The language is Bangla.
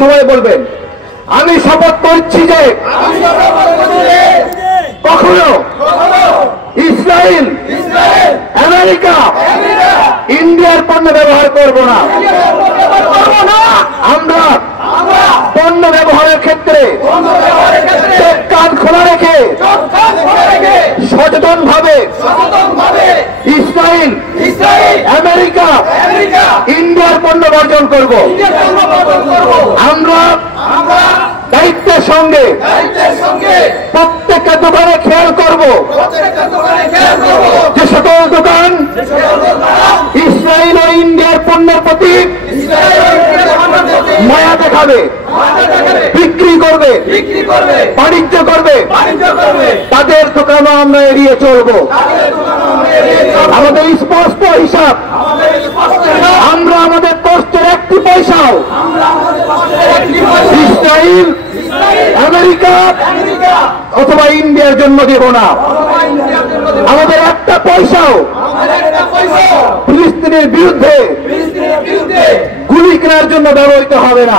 সবাই বলবেন, আমি শপথ করছি যে কখনো ইসরায়েল, আমেরিকা, ইন্ডিয়ার পণ্য ব্যবহার করব না। আমরা পণ্য ব্যবহারের ক্ষেত্রে চোখ কান খোলা রেখে সচেতন ভাবে ইসরায়েল, আমেরিকা, ইন্ডিয়ার পণ্য বর্জন করব। আমরা দায়িত্বের সঙ্গে প্রত্যেকটা দোকানে খেয়াল করব যে সকল দোকান ইসরায়েল ও ইন্ডিয়ার পণ্যের প্রতি মায়া দেখাবে, বিক্রি করবে, বাণিজ্য করবে, তাদের দোকানও আমরা এড়িয়ে চলব। আমাদের স্পষ্ট হিসাব, আমরা আমাদের কষ্টের একটি পয়সাও ইসরায়েল, আমেরিকা অথবা ইন্ডিয়ার জন্য দেব না। আমাদের একটা পয়সাও ফিলিস্তিনের বিরুদ্ধে গুলি কেনার জন্য ব্যবহৃত হবে না।